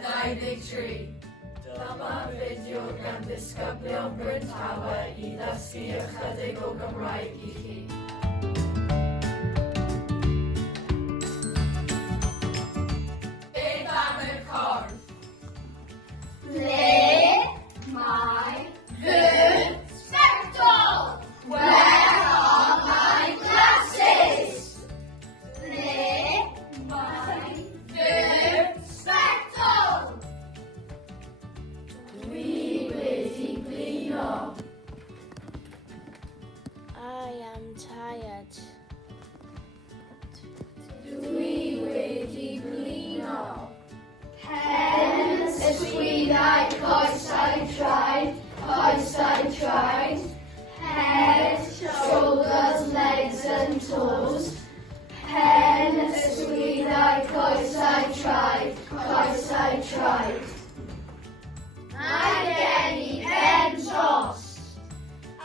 23. Dyma fideo gan ddisgyblion Bryntawe I ddysgu ychydig o Gymraeg I chi. Beth am y corff? Ble mae fy sbectol? Where are my glasses? Ble mae fy sbectol? Dwi wedi blino. I am tired. Dwi wedi blino. Pen ysgwyddau coesau traed, head, shoulders, legs and toes. Pen ysgwyddau coesau traed. Mae gen I pen dros. I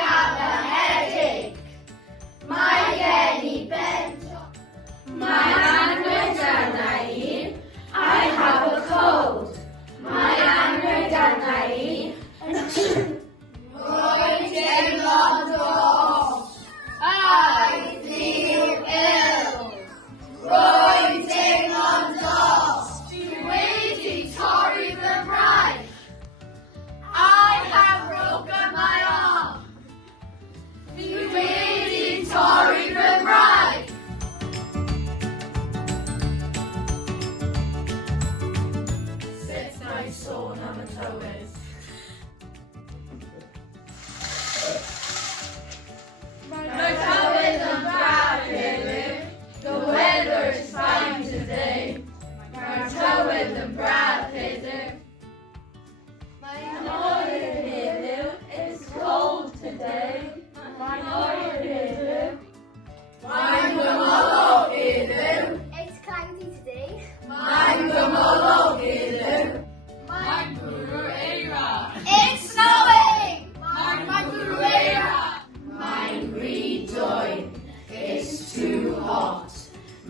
have a headache. Mae gen I pen dros. Mae anrheg arna I. I have a cold. Mae anrheg arna I. Rwy'n teimlo'n dros. I feel ill. Rwy'n teimlo'n dros. Dwi wedi torri fy braich. I have broken my arm. Dwi wedi torri fy braich. Sut na I sôn am y tywydd? Mae tywydd yn braf heddiw. The weather is fine today. Mae'r tywydd yn braf heddiw. Mae'n oer heddiw. It's cold today. Mae'n oer heddiw. Mae'n gymylog heddiw. It's cloudy today. Mae'n gymylog heddiw. Mae'n bwrw eira. It's snowing. Mae'n bwrw eira. Mae'n ridwy. It's too hot.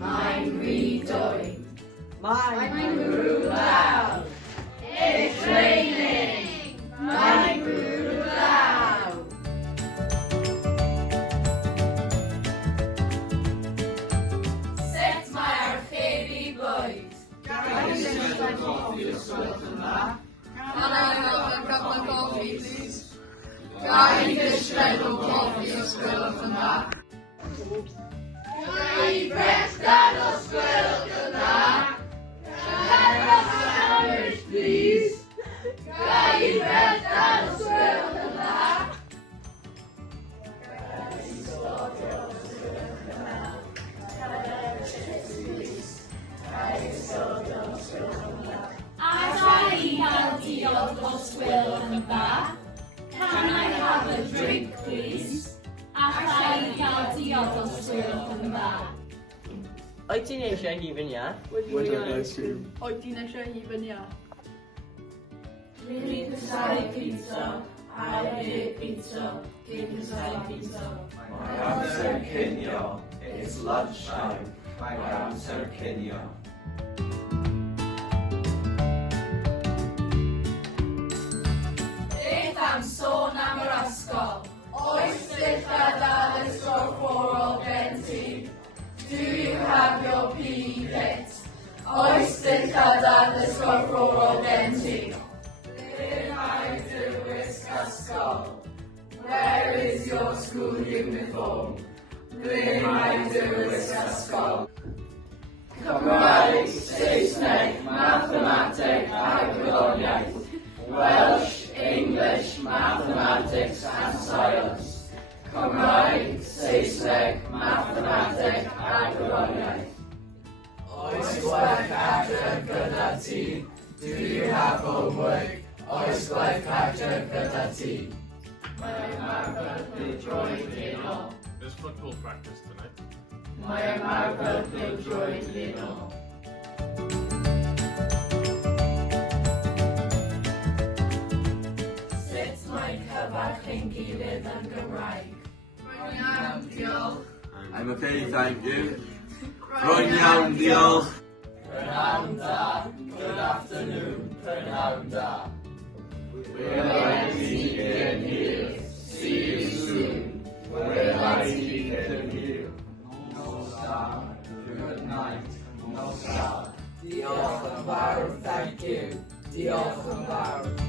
Mae'n ridwy. Mae'n bwrw law. It's raining. Mae'n bwrw law. Sut mae archebu bwyd? Can I have a cup of coffee, please? Gai shred of coffee o sgwylwch yma. Gai brechdad o sgwylwch yna. Gai sandwich, please. Gai brechdad o sgwylwch yna. Allai I gael diod o sgwylwch yma? Can I have a drink, please? Allai I gael diod o sgwylwch yma? Wyt ti'n eisiau hufen ia? Oed ti'n eisiau hufen ia? Dwi'n casau pizza. I hate pizza. Dwi'n casau pizza. Mae amser cinio. It's lunchtime. Mae amser cinio. Beth am sôn am yr ysgol? Oes dillad addysg oral gen ti? Do you have your PE kit? Oes dillad addysg oral gen ti? Ble mae dy wisg ysgol? Where is your school uniform? Ble mae dy wisg ysgol? Cymraeg, Saesneg, Mathemateg a Gwyddoniaeth. Welsh, English, Mathematics and Science. Cymraeg, Saesneg, Mathemateg a Gwyddoniaeth. Oes gwaith adref gyda ti? Do you have homework? Oes gwaith adref gyda ti? Mae ymarfer drwy'n dino. There's football practice tonight. Mae ymarfer drwy'n dino. Sut mae cyfarch ein gilydd yn Gymraeg? Rwy'n iawn, diolch. I'm okay, thank you. Rwy'n iawn, diolch. Good afternoon. We're IT can hear. See you soon. We're IT can hear. No star. Good night. No star. The awesome virus, thank you. The awesome virus.